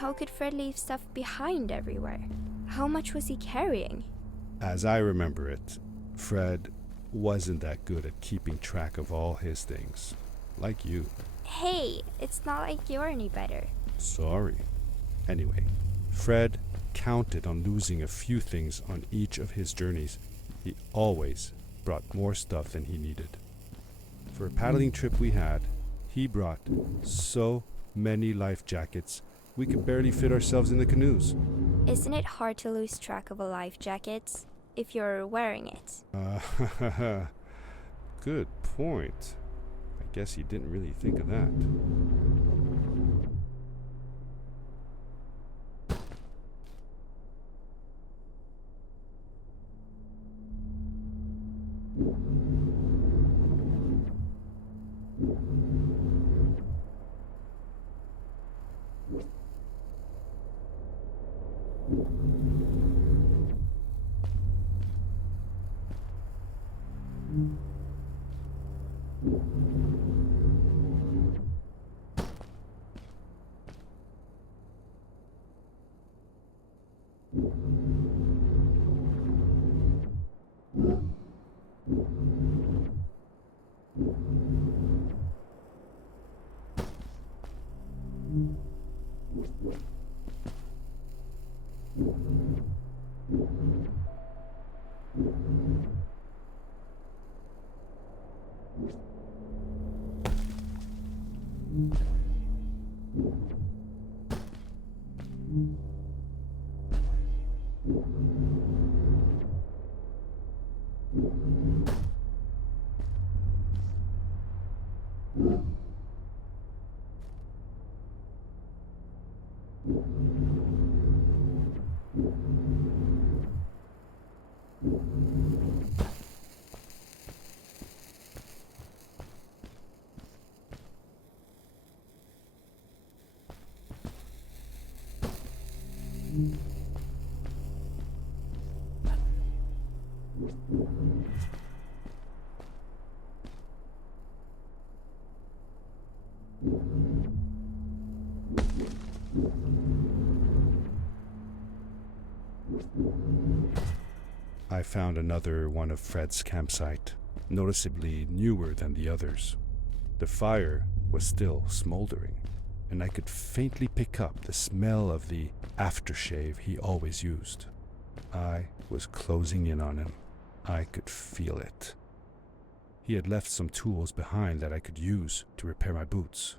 How could Fred leave stuff behind everywhere? How much was he carrying? As I remember it, Fred wasn't that good at keeping track of all his things. Like you. Hey, it's not like you're any better. Sorry. Anyway, Fred counted on losing a few things on each of his journeys. He always brought more stuff than he needed. For a paddling trip we had, he brought so many life jackets we could barely fit ourselves in the canoes. Isn't it hard to lose track of a life jacket if you're wearing it? Good point. I guess he didn't really think of that. I found another one of Fred's campsite, noticeably newer than the others. The fire was still smoldering, and I could faintly pick up the smell of the aftershave he always used. I was closing in on him. I could feel it. He had left some tools behind that I could use to repair my boots.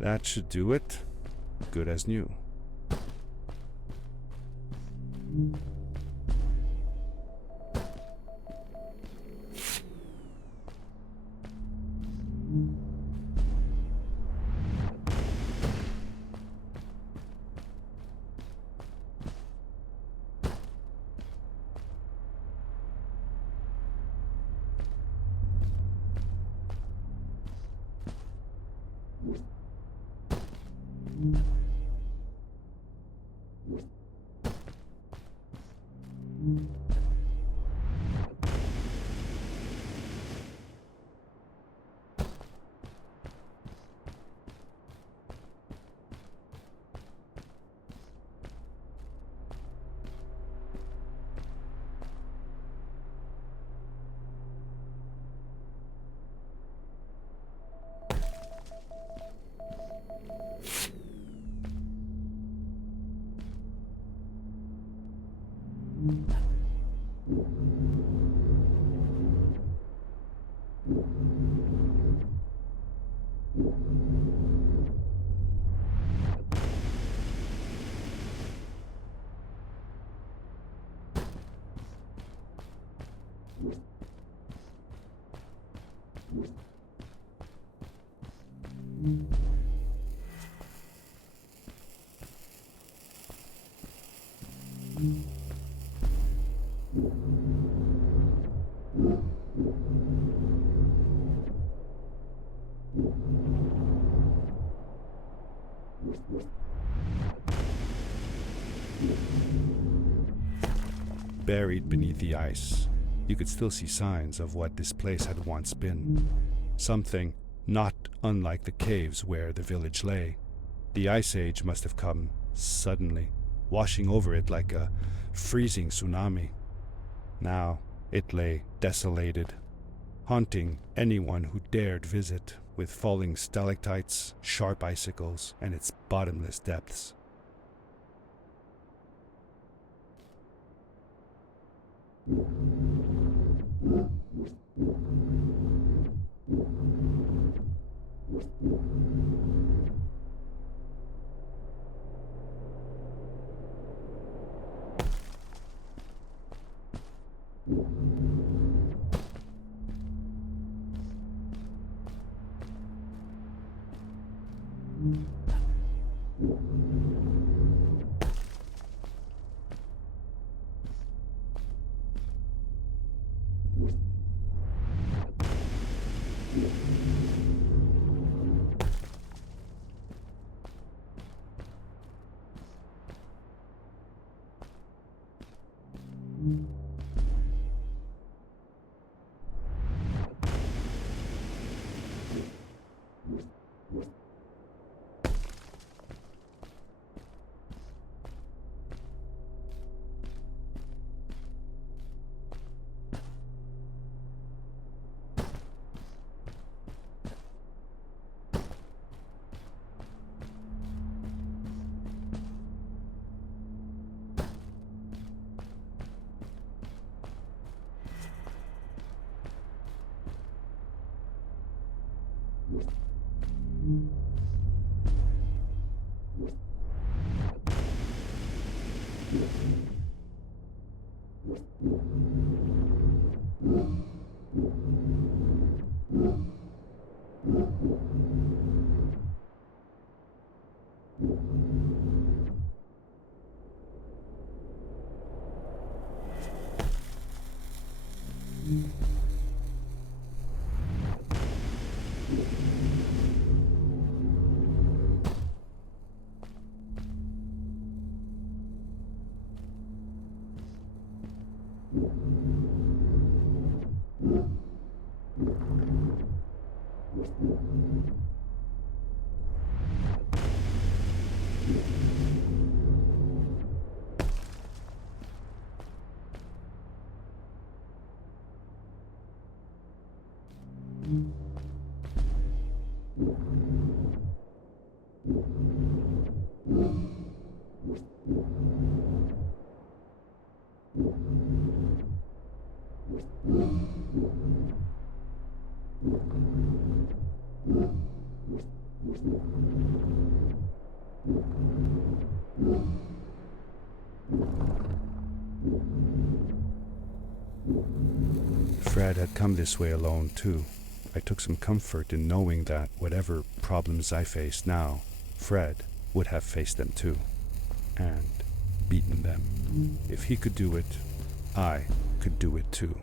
That should do it. Good as new. Buried beneath the ice, you could still see signs of what this place had once been. Something not unlike the caves where the village lay. The ice age must have come suddenly, washing over it like a freezing tsunami. Now it lay desolated, haunting anyone who dared visit, with falling stalactites, sharp icicles, and its bottomless depths. Fred had come this way alone, too. I took some comfort in knowing that whatever problems I faced now, Fred would have faced them too, and beaten them. If he could do it, I could do it too.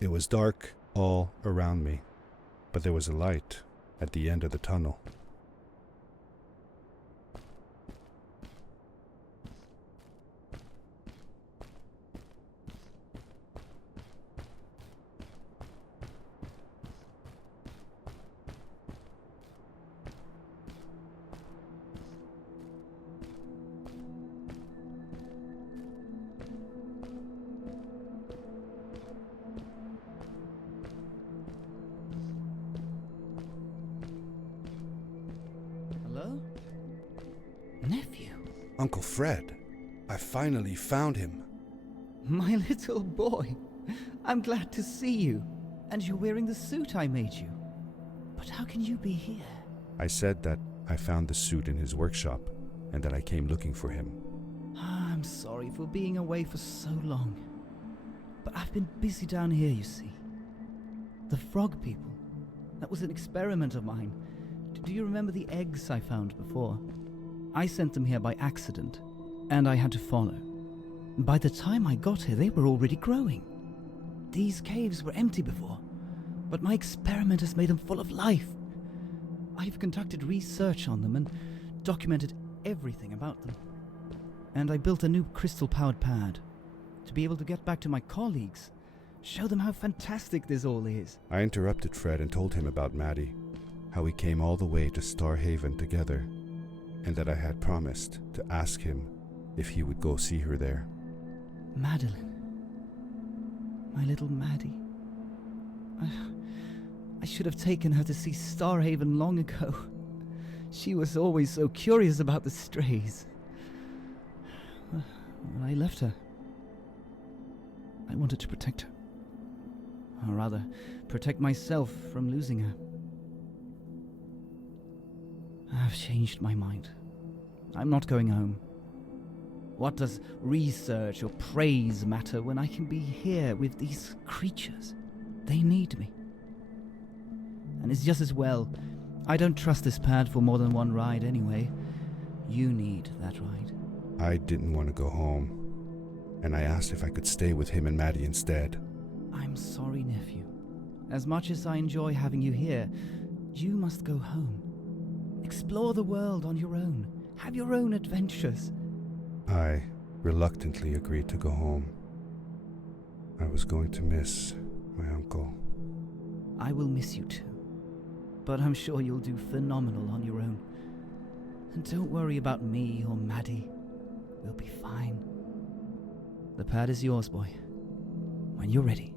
It was dark all around me, but there was a light at the end of the tunnel. Hello? Nephew? Uncle Fred, I finally found him. My little boy. I'm glad to see you. And you're wearing the suit I made you. But how can you be here? I said that I found the suit in his workshop and that I came looking for him. I'm sorry for being away for so long. But I've been busy down here, you see. The frog people. That was an experiment of mine. Do you remember the eggs I found before? I sent them here by accident, and I had to follow. By the time I got here, they were already growing. These caves were empty before, but my experiment has made them full of life. I've conducted research on them and documented everything about them. And I built a new crystal-powered pad to be able to get back to my colleagues, show them how fantastic this all is. I interrupted Fred and told him about Maddie, how we came all the way to Starhaven together, and that I had promised to ask him if he would go see her there. Madeline. My little Maddie. I should have taken her to see Starhaven long ago. She was always so curious about the strays. When I left her, I wanted to protect her. Or rather, protect myself from losing her. I've changed my mind. I'm not going home. What does research or praise matter when I can be here with these creatures? They need me. And it's just as well. I don't trust this pad for more than one ride anyway. You need that ride. I didn't want to go home, and I asked if I could stay with him and Maddie instead. I'm sorry, nephew. As much as I enjoy having you here, you must go home. Explore the world on your own. Have your own adventures. I reluctantly agreed to go home. I was going to miss my uncle. I will miss you too, but I'm sure you'll do phenomenal on your own. And don't worry about me or Maddie. We'll be fine. The pad is yours, boy. When you're ready.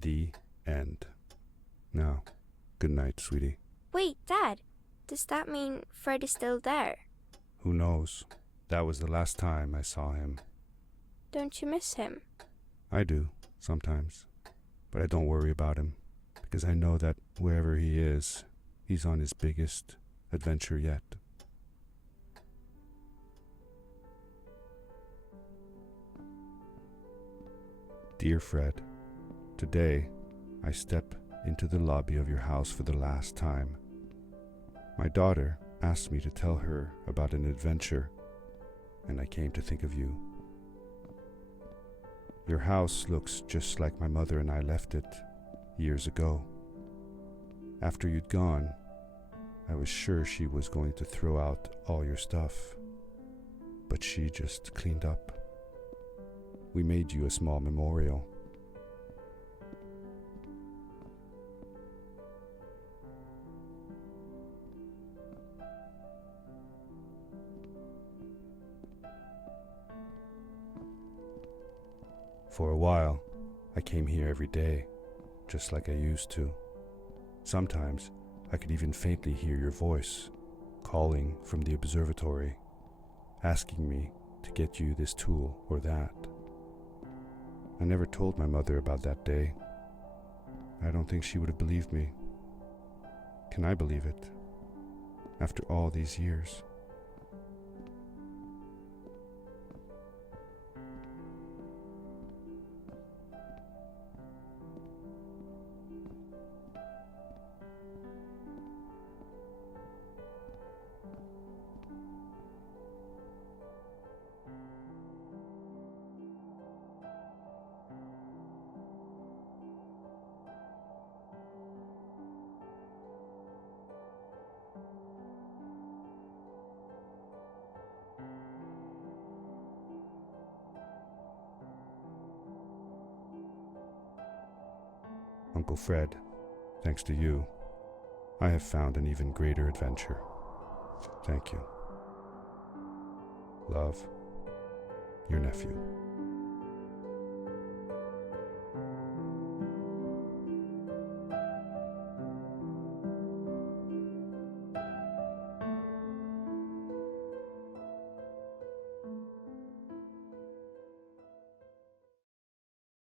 The end. Now, good night, sweetie. Wait, Dad. Does that mean Fred is still there? Who knows? That was the last time I saw him. Don't you miss him? I do, sometimes. But I don't worry about him, because I know that wherever he is, he's on his biggest adventure yet. Dear Fred, today I step into the lobby of your house for the last time. My daughter asked me to tell her about an adventure, and I came to think of you. Your house looks just like my mother and I left it years ago. After you'd gone, I was sure she was going to throw out all your stuff, but she just cleaned up. We made you a small memorial. For a while, I came here every day, just like I used to. Sometimes, I could even faintly hear your voice, calling from the observatory, asking me to get you this tool or that. I never told my mother about that day. I don't think she would have believed me. Can I believe it? After all these years. Uncle Fred, thanks to you, I have found an even greater adventure. Thank you. Love, your nephew.